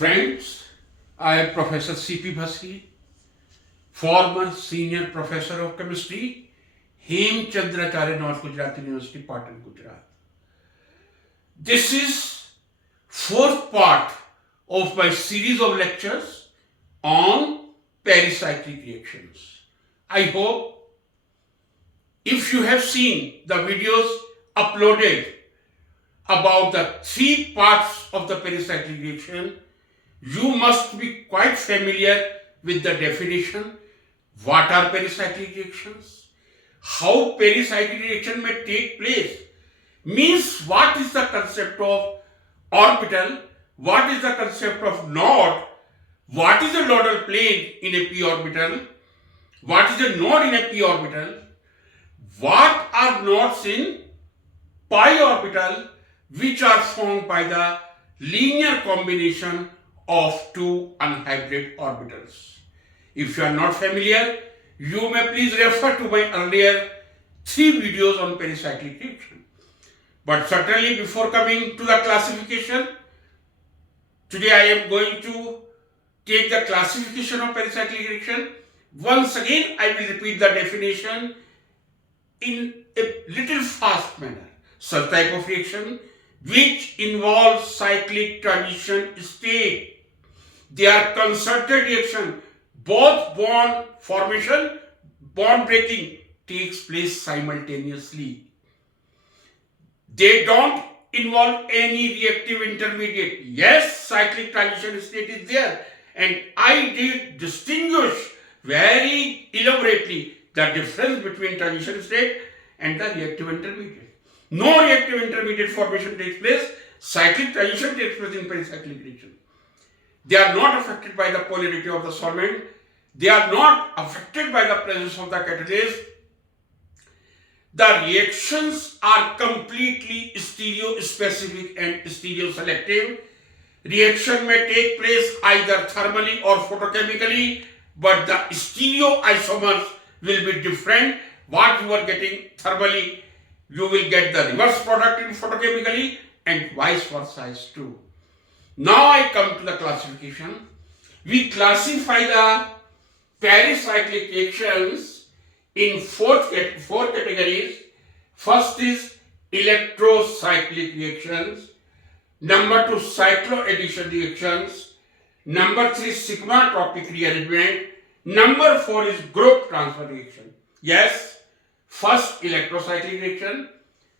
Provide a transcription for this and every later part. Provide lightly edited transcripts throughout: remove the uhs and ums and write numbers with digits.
Friends, I am Professor C.P. Bhasri, former Senior Professor of Chemistry, Hemchandracharya, North Gujarat University, Patan, Gujarat. This is fourth part of my series of lectures on pericyclic reactions. I hope if you have seen the videos uploaded about the three parts of the pericyclic reaction, you must be quite familiar with the definition. What are pericyclic reactions? How pericyclic reaction may take place? Means what is the concept of orbital? What is the concept of node? What is a nodal plane in a p orbital? What is a node in a p orbital? What are nodes in pi orbital, which are formed by the linear combination of two unhybrid orbitals? If you are not familiar, you may please refer to my earlier three videos on pericyclic reaction. But certainly before coming to the classification, today I am going to take the classification of pericyclic reaction. Once again, I will repeat the definition in a little fast manner. Such type of reaction which involves cyclic transition state. They are concerted reaction. Both bond formation, bond breaking takes place simultaneously. They don't involve any reactive intermediate. Yes, cyclic transition state is there, and I did distinguish very elaborately the difference between transition state and the reactive intermediate. No reactive intermediate formation takes place. Cyclic transition takes place in pericyclic reaction. They are not affected by the polarity of the solvent. They are not affected by the presence of the catalyst. The reactions are completely stereospecific and stereoselective. Reaction may take place either thermally or photochemically, but the stereoisomers will be different. What you are getting thermally, you will get the reverse product in photochemically, and vice versa is true. Now I come to the classification. We classify the pericyclic reactions in four categories. First is electrocyclic reactions. Number two, cycloaddition reactions. Number three, sigma-tropic rearrangement. Number four is group transfer reaction. Yes, first electrocyclic reaction,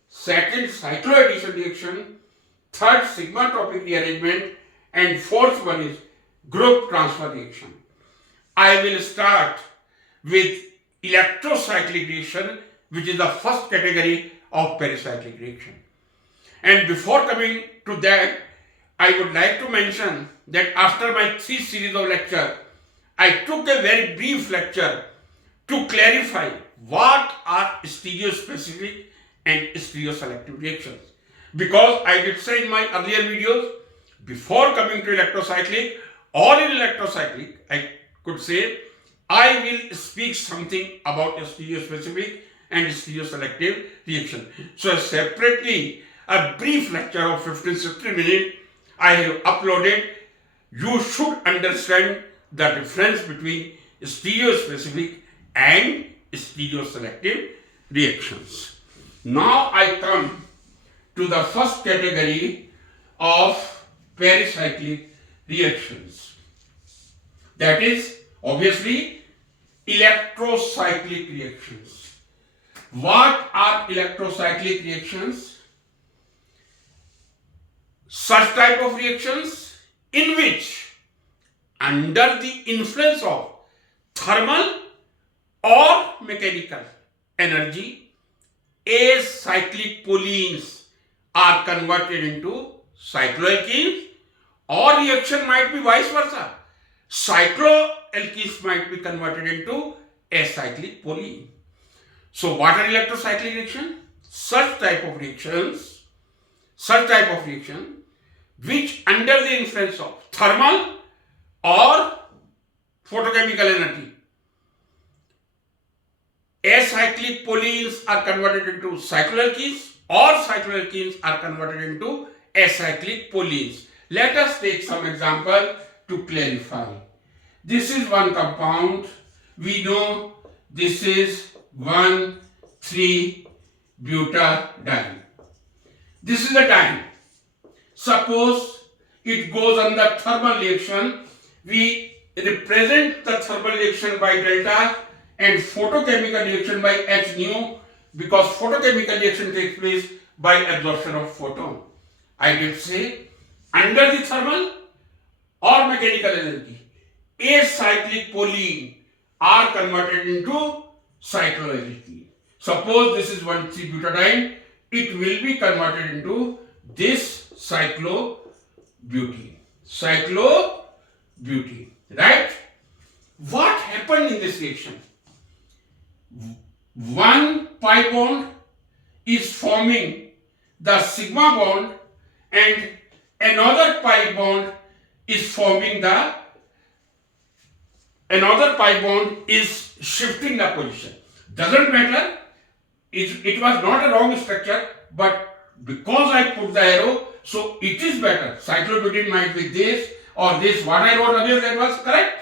second cycloaddition reaction, third sigma-tropic rearrangement, and fourth one is group transfer reaction. I will start with electrocyclic reaction, which is the first category of pericyclic reaction. And before coming to that, I would like to mention that after my three series of lecture, I took a very brief lecture to clarify what are stereospecific and stereoselective reactions. Because I did say in my earlier videos, before coming to electrocyclic or in electrocyclic, I could say I will speak something about a stereospecific and stereoselective reaction. So separately, a brief lecture of 15-16 minutes I have uploaded. You should understand the difference between stereospecific and stereoselective reactions. Now I come to the first category of pericyclic reactions. That is obviously electrocyclic reactions. What are electrocyclic reactions? Such type of reactions in which under the influence of thermal or mechanical energy, acyclic polyenes are converted into cycloalkenes, or reaction might be vice versa. Cycloalkenes might be converted into acyclic polyene. So what are electrocyclic reactions? Such type of reaction which under the influence of thermal or photochemical energy, acyclic polyenes are converted into cycloalkenes, or cycloalkenes are converted into acyclic polyenes. Let us take some example to clarify. This is one compound. We know this is 1,3-butadiene. This is a diene. Suppose it goes under thermal reaction. We represent the thermal reaction by delta and photochemical reaction by H nu, because photochemical reaction takes place by absorption of photon. I did say under the thermal or mechanical energy, acyclic polyene are converted into cycloalkene. Suppose this is 1,3-butadiene, it will be converted into this cyclobutene. Cyclobutene, right? What happened in this reaction? One pi bond is forming the sigma bond and another pi bond is forming another pi bond is shifting the position. Doesn't matter. It was not a wrong structure, but because I put the arrow, so it is better. Cyclobutene might be this or this. What I wrote earlier, that was correct.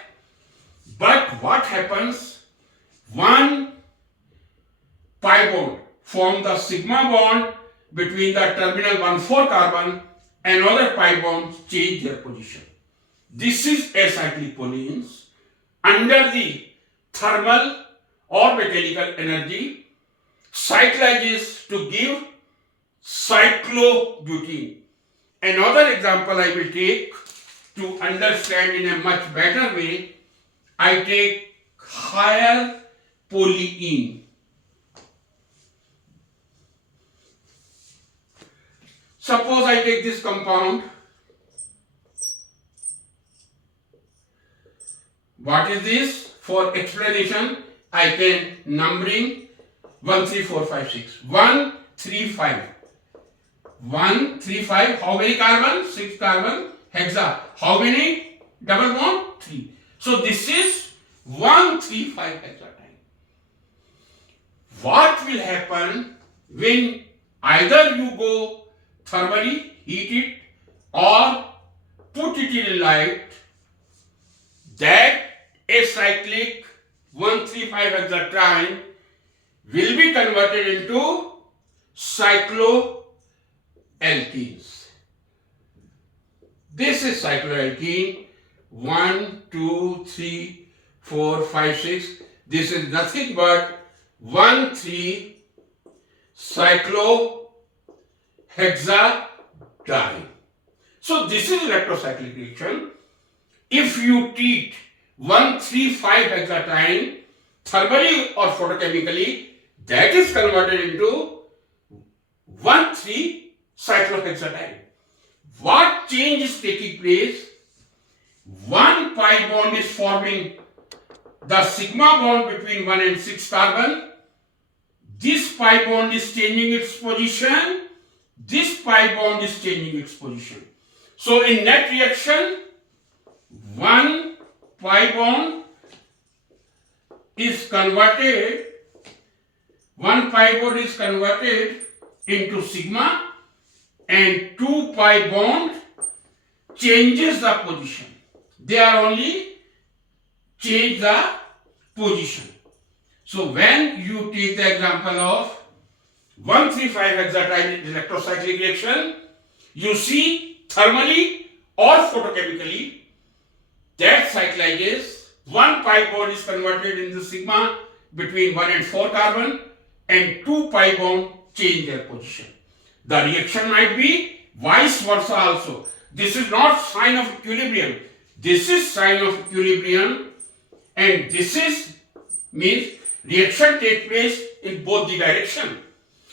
But what happens? One pi bond form the sigma bond between the terminal 1,4 carbon, another pi bond change their position. This is acyclic polyenes. Under the thermal or mechanical energy, cyclizes to give cyclobutene. Another example I will take to understand in a much better way. I take higher polyene. Suppose I take this compound. What is this? For explanation, I can numbering 1, 3, 4, 5, 6. 1, 3, 5. 1, 3, 5. How many carbon? 6 carbon. Hexa. How many? Double bond? 3. So this is 1, 3, 5 hexadiene. What will happen when either you go thermally, heat it, or put it in light? That acyclic 1,3,5 hexadiene will be converted into cycloalkenes. This is cycloalkene. 1, 2, 3, 4, 5, 6. This is nothing but 1,3 cyclohexadiene. So this is electrocyclic reaction. If you treat 1,3,5 hexadiene thermally or photochemically, that is converted into 1,3 cyclohexadiene. What change is taking place? One pi bond is forming the sigma bond between 1 and 6 carbon. This pi bond is changing its position. This pi bond is changing its position. So in net reaction, one pi bond is converted into sigma, and 2 pi bond changes the position. They are only change the position. So when you take the example of 1,3,5 hexadiene electrocyclic reaction, you see thermally or photochemically that cyclizes, one pi bond is converted into sigma between 1 and 4 carbon, and 2 pi bond change their position. The reaction might be vice versa also. This is not sign of equilibrium. This is sign of equilibrium, and this is means reaction takes place in both the direction.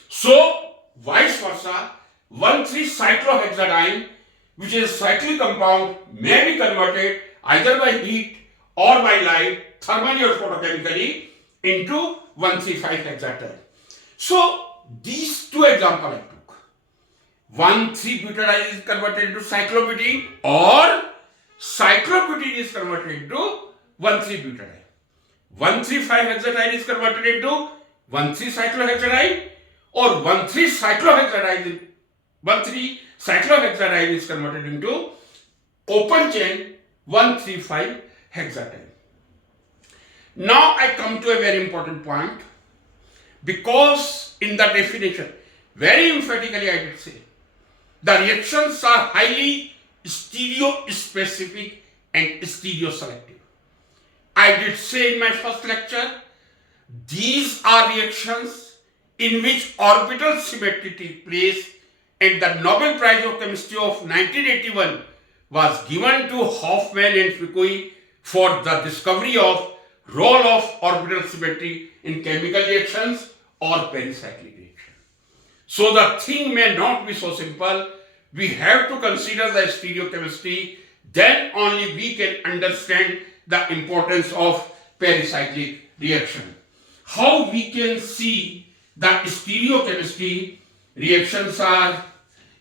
So vice versa, 1,3 cyclohexadiene, which is a cyclic compound, may be converted either by heat or by light, thermally or photochemically, into 1,3,5 hexadiene. So these two examples I took. 1,3-butadiene is converted into cyclobutene, or cyclobutene is converted into 1,3-butadiene. 1,3,5 hexadiene is converted into 1,3 cyclohexadiene, or 1,3 cyclohexadiene is converted into open chain 1,3,5 hexaton. Now I come to a very important point, because in the definition, very emphatically I did say, the reactions are highly stereo-specific and stereo-selective. I did say in my first lecture, these are reactions in which orbital symmetry takes place, and the Nobel Prize of Chemistry of 1981 was given to Hoffman and Fukui for the discovery of role of orbital symmetry in chemical reactions or pericyclic reaction. So the thing may not be so simple. We have to consider the stereochemistry, then only we can understand the importance of pericyclic reaction. How we can see the stereochemistry? Reactions are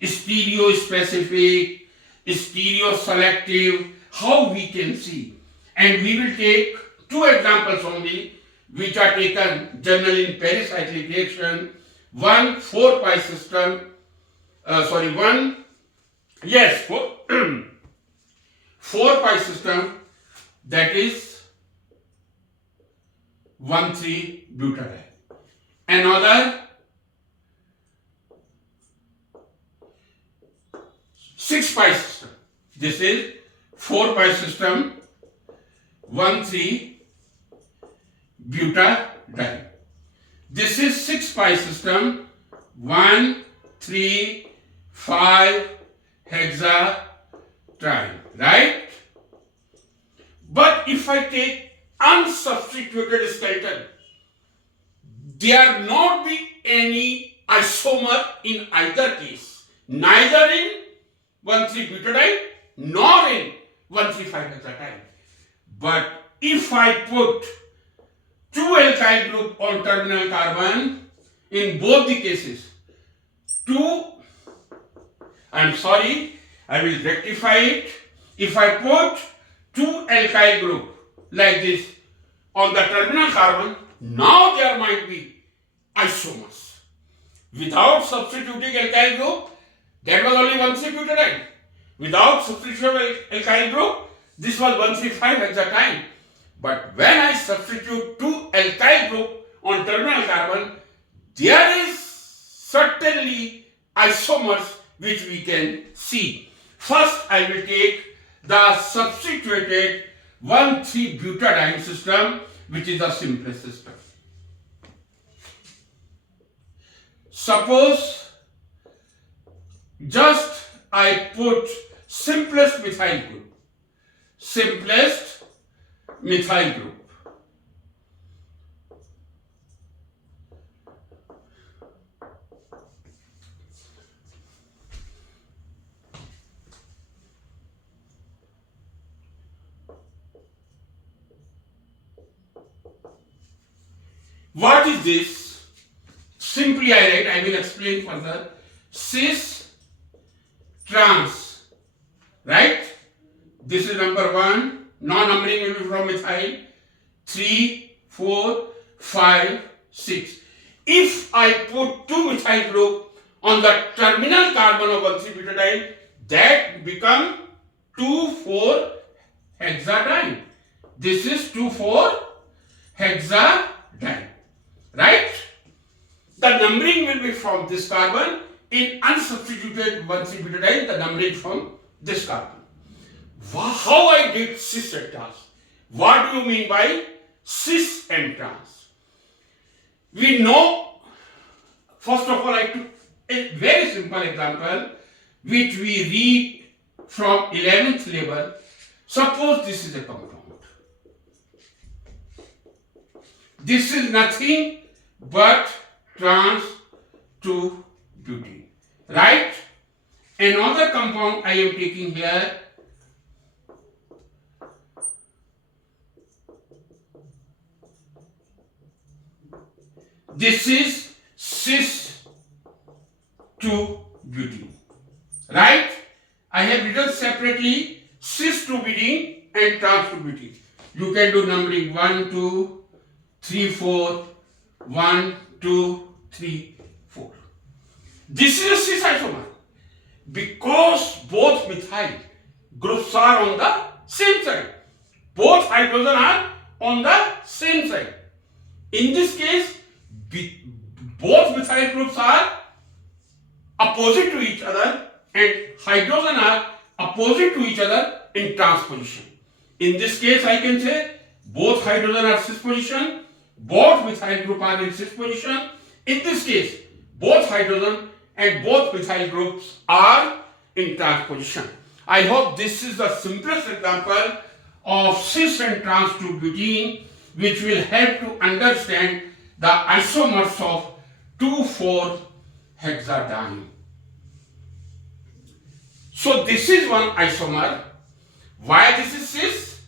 stereo-specific, stereo-selective. How we can see? And we will take two examples only, which are taken generally in pericyclic reaction. One 4-pi system, 4-pi system, that is 1,3-butadiene. Another 6-pi system. This is 4-pi system, 1,3-butadiene. This is 6-pi system, 1,3,5 hexatriene, right? But if I take unsubstituted skeleton, there not be any isomer in either case, neither in 1,3-butadiene nor in 1,3,5 hexatriene. But if I put two alkyl group on terminal carbon, in both the cases, I will rectify it. If I put two alkyl group like this on the terminal carbon, now there might be isomers. Without substituting alkyl group, that was only 1,3-butadiene. Without substitution of alkyl group, this was 1,3,5 hexatriene. But when I substitute two alkyl group on terminal carbon, there is certainly isomers which we can see. First, I will take the substituted 1,3-butadiene system, which is the simplest system. Suppose just I put simplest methyl group. Simplest methyl group. What is this? Simply I write, I will explain further. Cis trans, right? This is number 1. Non-numbering will be from methyl. 3, 4, 5, 6. If I put two methyl group on the terminal carbon of 1,3-butadiene, that become 2,4-hexadiene. This is 2,4-hexadiene, right? The numbering will be from this carbon. In unsubstituted 1,3-butadiene, the numbering from this carbon. How I did cis and trans? What do you mean by cis and trans? We know, first of all, I took a very simple example which we read from 11th level. Suppose this is a compound. This is nothing but trans 2-butene, right? Another compound I am taking here. This is cis 2-butene, right? I have written separately cis 2-butene and trans 2-butene. You can do numbering 1, 2, 3, 4, 1, 2, 3, 4. This is a cis isomer. Because both methyl, groups are on the same side. Both hydrogen are on the same side. In this case, both methyl groups are opposite to each other and hydrogen are opposite to each other in transposition. In this case, I can say both hydrogen are cis position, both methyl group are in cis position. In this case, both hydrogen and both methyl groups are in transposition. I hope this is the simplest example of cis and trans 2-butene, which will help to understand the isomers of 2,4-hexadiene. So this is one isomer. Why this is cis?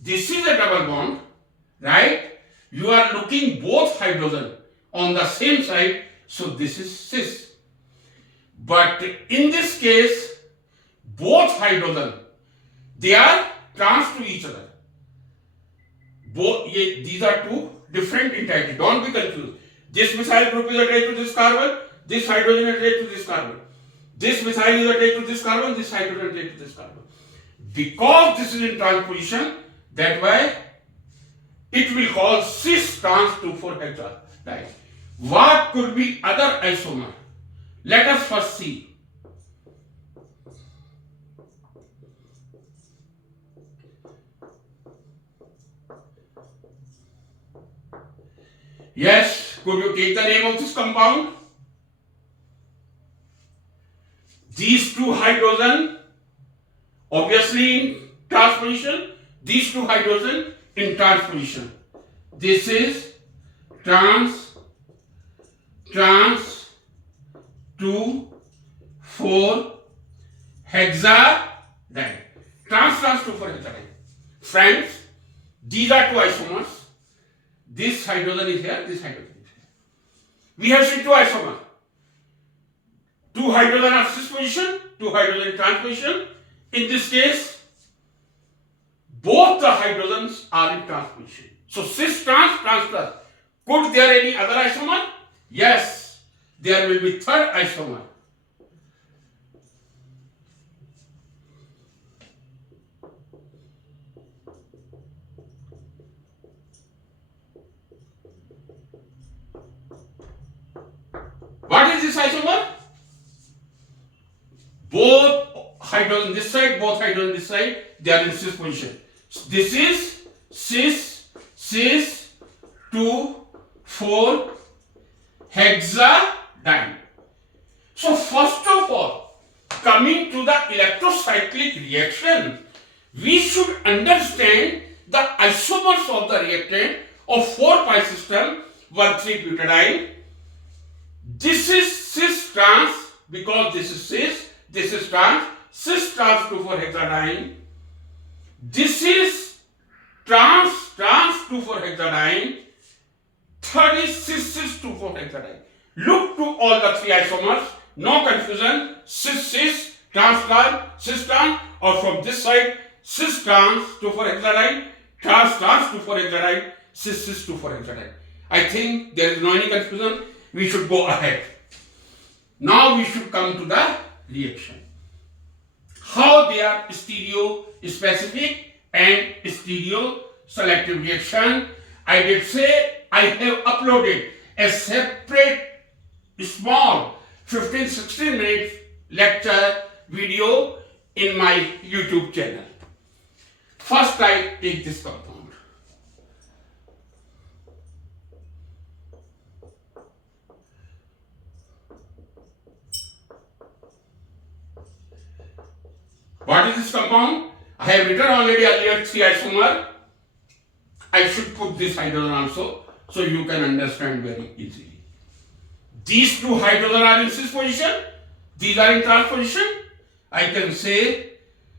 This is a double bond, right? You are looking both hydrogen on the same side, so this is cis. But in this case, both hydrogen, they are trans to each other. These are two different entities. Don't be confused. This methyl group is attached to this carbon, this hydrogen is attached to this carbon. This methyl is attached to this carbon, this hydrogen is attached to this carbon. Because this is in transposition, that why it will call cis trans 2,4-hexadiene. What could be other isomer? Let us first see. Yes, could you take the name of this compound? These two hydrogen, obviously in transposition, these two hydrogen in transposition. This is trans 2,4-hexadiene. Trans 2,4-hexadiene. Friends, these are two isomers. This hydrogen is here, this hydrogen is here. We have seen two isomers. Two hydrogen are cis position, two hydrogen trans position. In this case, both the hydrogens are in trans position. So cis trans, trans plus. Could there any other isomer? Yes, there will be third isomer. What is this isomer? Both hydrogen this side, both hydrogen this side, they are in cis position. This is cis 2,4-hexadiene. So first of all, coming to the electrocyclic reaction, we should understand the isomers of the reactant of 4-pi system 1,3-butadiene. This is cis trans because this is cis, this is trans, cis trans 2,4-hexadiene. This is trans 2,4-hexadiene. Third is cis 2,4-hexadiene. Look to all the three isomers, no confusion, cis, trans, cis trans, or from this side, cis trans 2,4-hexadiene, trans 2,4-hexadiene, cis 2,4-hexadiene. I think there is no any confusion. We should go ahead. Now we should come to the reaction. How they are stereo specific and stereo selective reaction. I did say I have uploaded a separate small 15-16 minutes lecture video in my YouTube channel. First I take this compound. What is this compound? I have written already earlier 3 isomer. I should put this hydrogen also so you can understand very easily. These two hydrogen are in cis position. These are in trans position. I can say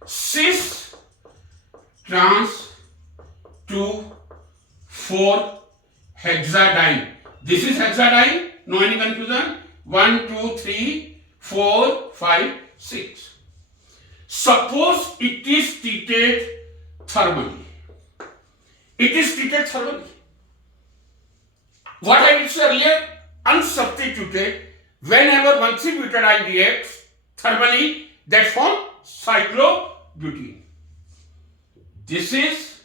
cis trans 2,4-hexadiene. This is hexadiene. No any confusion. 1, 2, 3, 4, 5, 6. Suppose it is treated thermally. It is treated thermally. What I did say earlier, unsubstituted, whenever 1,3-butadiene reacts thermally, that forms cyclobutadiene. cyclobutene. This is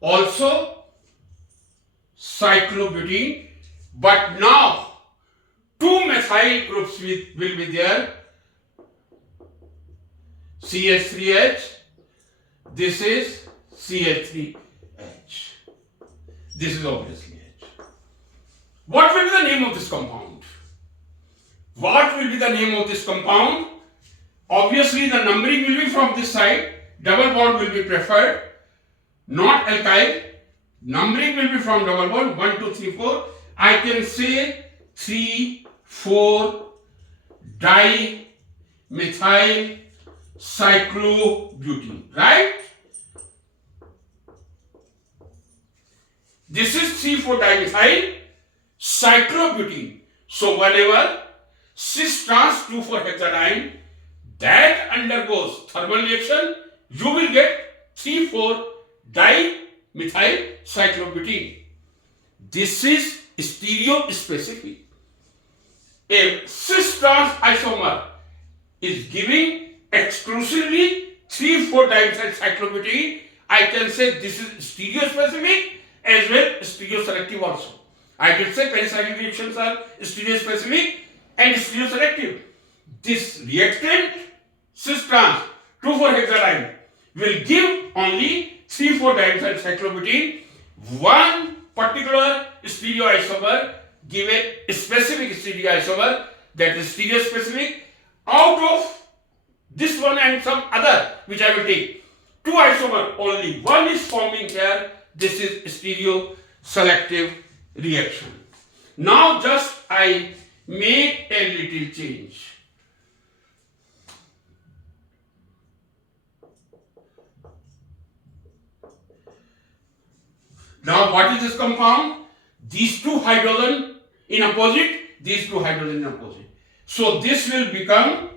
also cyclobutene, but now two methyl groups will be there. CH3H, this is CH3H. This is obviously H. What will be the name of this compound? What will be the name of this compound? Obviously the numbering will be from this side. Double bond will be preferred, not alkyl. Numbering will be from double bond, 1, 2, 3, 4. I can say 3, 4 dimethyl cyclobutene, right? This is 3,4 dimethyl cyclobutene. So whenever cis trans 2,4-hexadiene that undergoes thermal reaction, you will get 3,4 dimethyl cyclobutene. This is stereo specific. A cis trans isomer is giving exclusively 3,4 dimethyl cyclobutene. I can say this is stereo specific as well as stereo selective also. I did say pericyclic reactions are stereo specific and stereo selective. This reactant cis trans 2,4-hexadiene will give only 3,4 dimethyl cyclobutene. One particular stereoisomer give a specific stereoisomer, that is stereo specific. Out of this one and some other which I will take, two isomer, only one is forming here. This is stereo selective reaction. Now just I make a little change. Now what is this compound? These two hydrogen in opposite, these two hydrogen in opposite. So this will become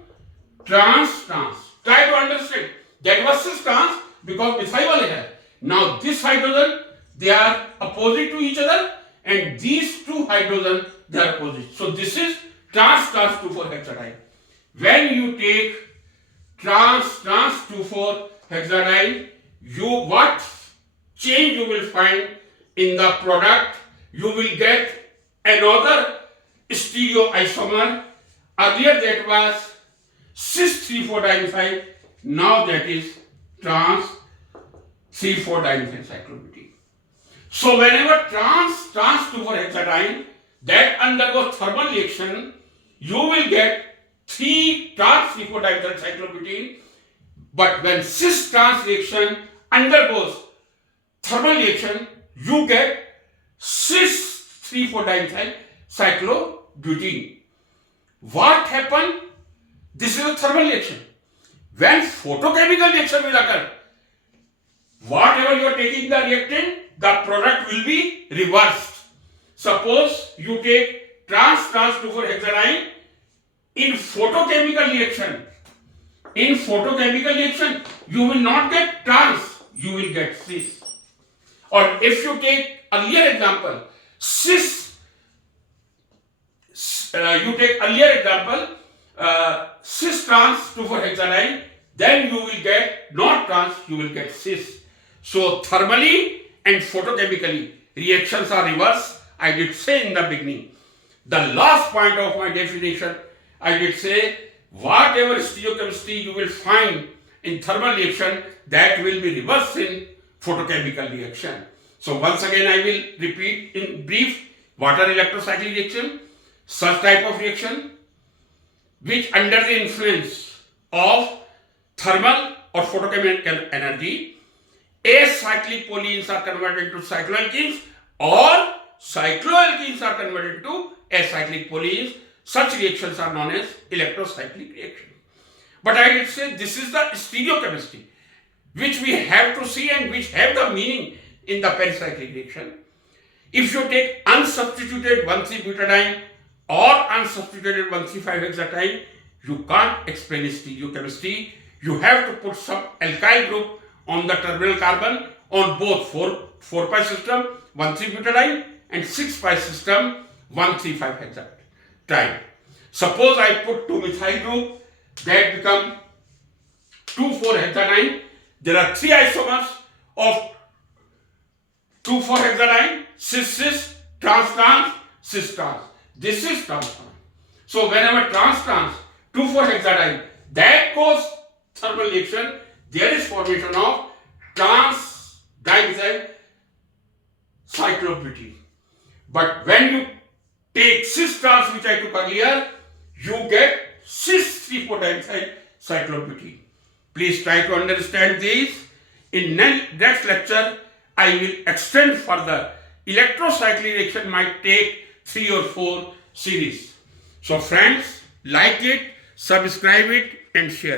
trans-trans. Try to understand. That was cis trans because methyl wale hai. Now this hydrogen, they are opposite to each other, and these two hydrogen, they are opposite. So this is trans-trans 2,4-hexadiene. When you take trans-trans 2,4-hexadiene, what change you will find in the product? You will get another stereoisomer. Earlier that was cis 3,4-dimethyl. Now that is trans 3,4-dimethyl cyclobutene. So whenever trans 2,4-hexadiene that undergoes thermal reaction, you will get 3 trans 3,4-dimethyl cyclobutene. But when cis trans reaction undergoes thermal reaction, you get cis 3,4-dimethyl cyclobutene. What happened? This is a thermal reaction. When photochemical reaction will occur, whatever you are taking the reactant, the product will be reversed. Suppose you take trans 2,4-hexadiene in photochemical reaction. In photochemical reaction, you will not get trans, you will get cis. Or if you take earlier example, cis, cis trans 2,4-hexadiene, then you will get not trans, you will get cis. So thermally and photochemically reactions are reversed. I did say in the beginning. The last point of my definition, I did say whatever stereochemistry you will find in thermal reaction, that will be reversed in photochemical reaction. So once again I will repeat in brief, what are electrocyclic reaction? Such type of reaction which under the influence of thermal or photochemical energy, acyclic polyenes are converted into cycloalkenes or cycloalkenes are converted to acyclic polyenes. Such reactions are known as electrocyclic reaction. But I did say this is the stereochemistry which we have to see and which have the meaning in the pericyclic reaction. If you take unsubstituted 1,3-butadiene or unsubstituted 1,3,5-hexadiene, you can't explain stereochemistry. You have to put some alkyl group on the terminal carbon on both 4-pi system 1,3-butadiene and 6-pi system 1,3,5-hexadiene. Suppose I put 2-methyl group, that become 2,4-hexadyne. There are 3 isomers of 2,4-hexadyne, cis-cis, trans-trans, cis-trans. This is trans-trans. So whenever trans-trans, 2,4-hexadyne, that cause thermal reaction, there is formation of trans-dimethyl cyclobutene. But when you take cis-trans, which I took earlier, you get cis-3,4-dimethyl cyclobutene. Please try to understand this. In next lecture, I will extend further. Electrocyclic reaction might take 3 or 4 series. So friends, like it, subscribe it and share it.